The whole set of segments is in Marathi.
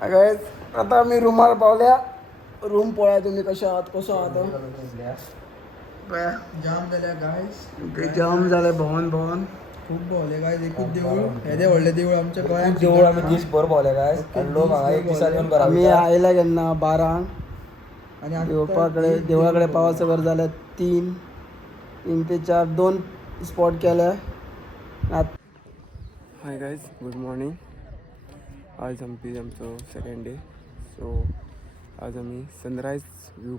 गाईज आता आम्ही रूमार पावल्या. रूम पळया तुम्ही कशा आहात कसं आहात. जाम झाल्या गायस. ते जाम झालंय भवन भवन. खूप भोवले गायस. एकूच देऊळ येदे व्हडले देऊळ आमच्या गोंयांत देऊळ आम्ही दीस भर भोवले काय आणि लोक हांगा एक दिसान येऊन घरा आम्ही आयला केन्ना 12 आणि आता देवळाकडे पावाचं वर झालं 3 ते 4 2 स्पॉट केल्या. Hi guys good morning. आज आमचं सेकंड डे. सो आज आम्ही सनराईज व्यू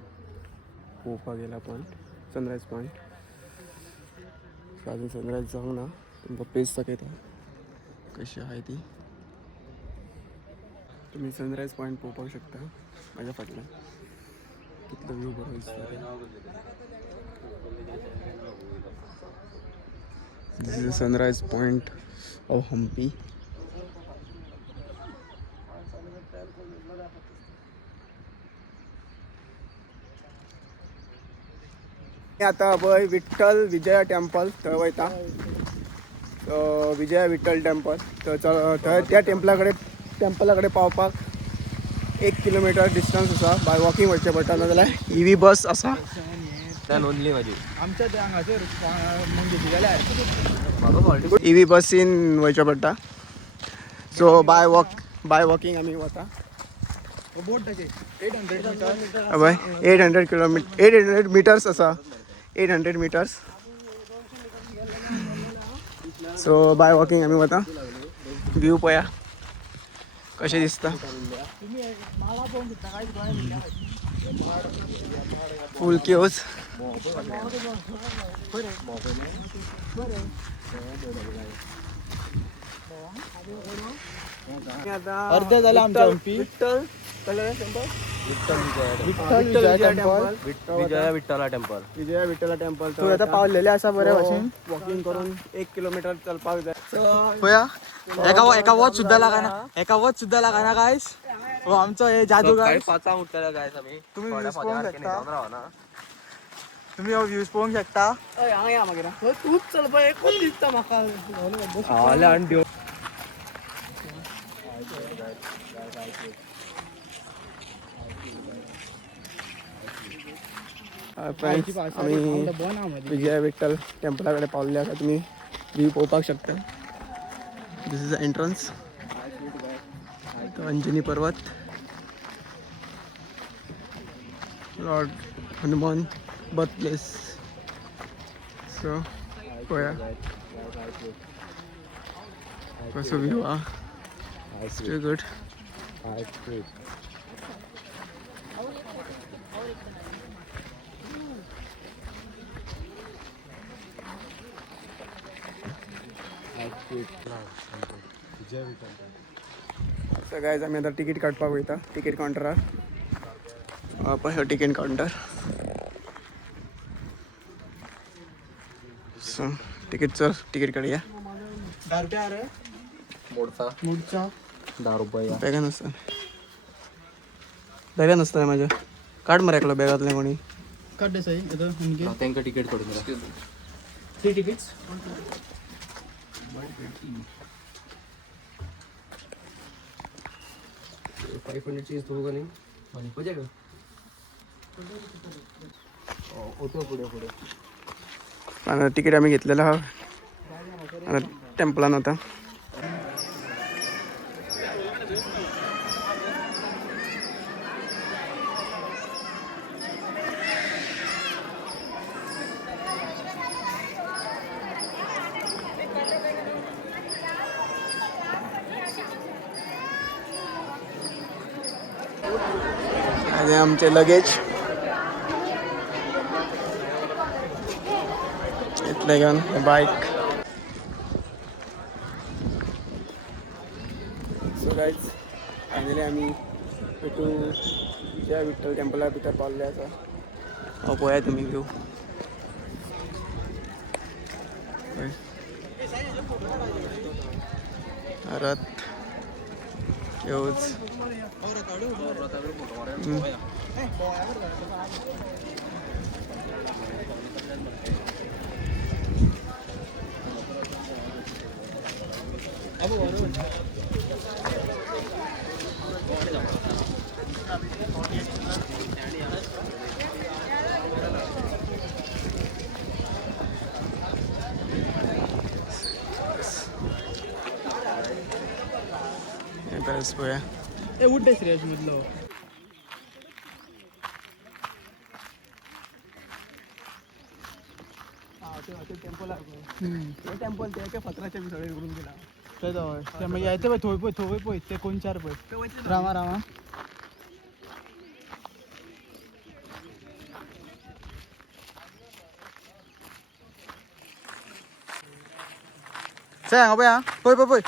पोवपाक गेला पॉईंट सनराईज पॉईंट. सो अजून सनराईज जाऊंक ना. तुमकां पेज दाखयता कशी आहे ती. तुम्ही सनराईज पॉईंट पोवपाक शकता माझ्या फाटल्यान. कितलो व्यू बरो दिसता. This is sunrise point of Hampi. आता पळय विठ्ठल विजया टेम्पल थंय वयता. विजया विठ्ठल टेम्पल थंय त्या टेम्पला कडेन पावपाक 1 किलोमीटर डिस्टन्स आसा. बाय वॉकिंग वयचें पडटा नाजाल्यार EV बस आसा. नोंदली माझी आमच्या त्या हांगासर म्हणजे गेल्यार EV बसीन वयचें पडटा. सो बाय वॉकिंग आमी वता. बोट टाके 800 मीटर. बाय 800 मिटर्स आसा. 800 मिटर्स. सो बाय वॉकिंग आमी वता. व्यू पळया कशें दिसता. फूल केव्स. अर्धे झाले आमच्या हम्पी. विठ्ठल विजया विठ्ठला टेम्पल. विजया विठ्ठला टेम्पल. तू आता पावलेले असा बऱ्या भाशेन. वॉकिंग करून 1 किलोमीटर चलपाक जाय. पया एका वॉच सुद्धा लागाना गायस. हो आमचं हे जादूगार. 5 उठलेला काय आम्ही तुम्ही व्ह्यूज पाहून शकता. तुम्ही हो व्ह्यूज पाहून शकता. तूच चलपा एकूच दिसता म्हाका. फ्रेंड्स आम्ही विजया विठ्ठल टेम्पलाकडे पावले आसा. तुम्ही व्यू पळोवपाक शकता. दिस इज द एंट्रन्स. अंजनी पर्वत. Lord Hanuman birth place. So पळया कसो व्यू हा. Still good. So guys आम्ही आता तिकीट काडपाक वयता तिकीट काउंटरार. पण हो तिकीट काउंटर. सो तिकीट काडया. 10 रुपया रे मोडचा मुडचा 10 रुपया. बॅगा नसता माझ्या. काढ मरे एकलो बॅगातले कोणी. काढ सही इथं उनके त्यांका तिकीट करून द्या. 3 tickets. 500 चीज तू का नाही आणि पुढे का होतो पुढे आणि तिकीट आम्ही घेतलेलं हा. आणि टेम्पलान आता आणि आमचे लगेज इतले घेऊन बाईक. सो गाईज फायनली आम्ही भेटू विजया विठ्ठल टेम्पला भितर पावले आसा. हो पळया तुमी व्यू. रथ केव्ज. परत पोया टेम्पल ते एका फत्राच्या बी सगळे उडून गेला. ते मग यायचं पळय थोय पळय ते कोण चार पळय रामा रामा सांग पळय पळय पळय पळय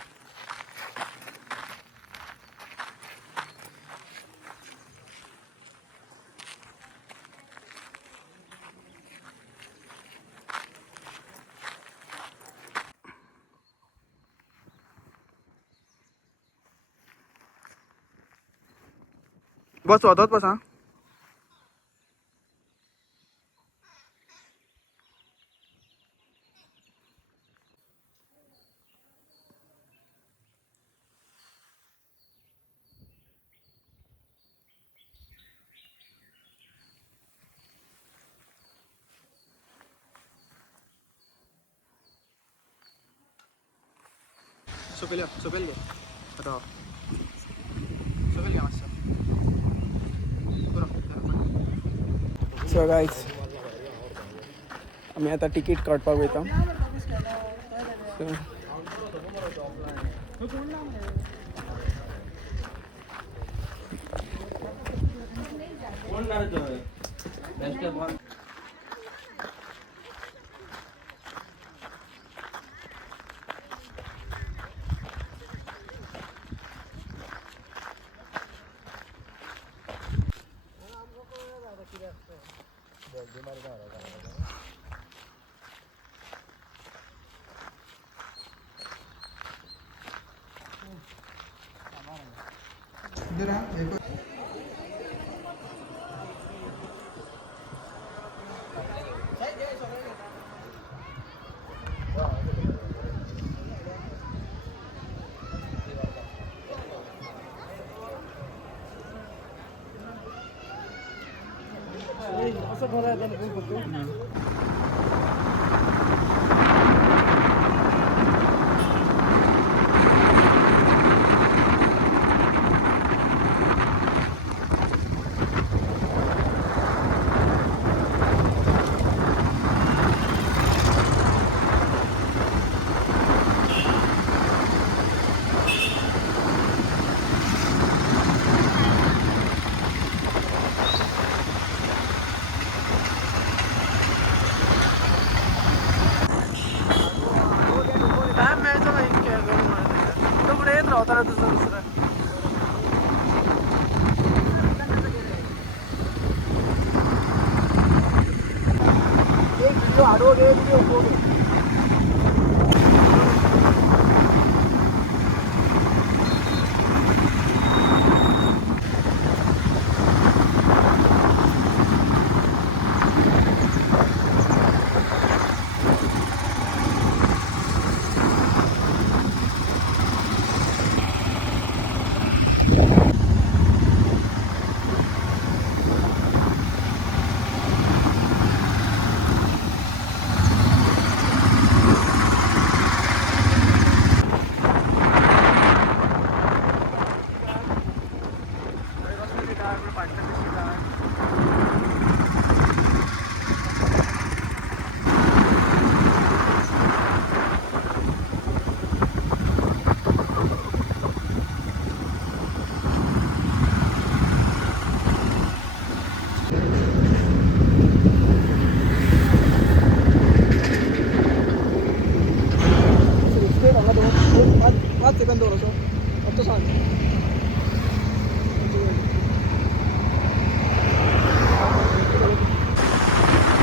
बस होतात बस हा सोपेल घे आता सोपेल घे मातसो सो गायज आम्ही आता तिकीट काढपाक वयता.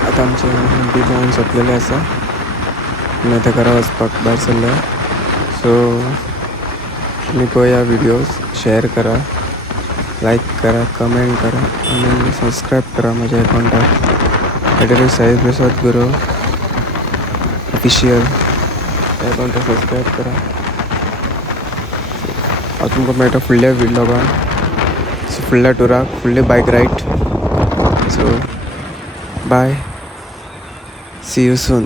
आता आमचे हंपी जाऊन सोंपलेले आसा आनी आतां घरा वचपाक भायर सरल्या. सो तुमी पळया व्हिडिओज, शेअर करा, लाईक करा, कमेंट करा आणि सबस्क्राईब करा माझ्या अकाउंटाक एड्रेस साहेब प्रसाद गुरु ऑफिशियल त्या अकाउंटाक सबस्क्राईब करा. हांव तुमकां मेळटा फुडल्या व्हिडिओगान, सो फुडल्या टुराक फुडली bike ride. So bye, see you soon.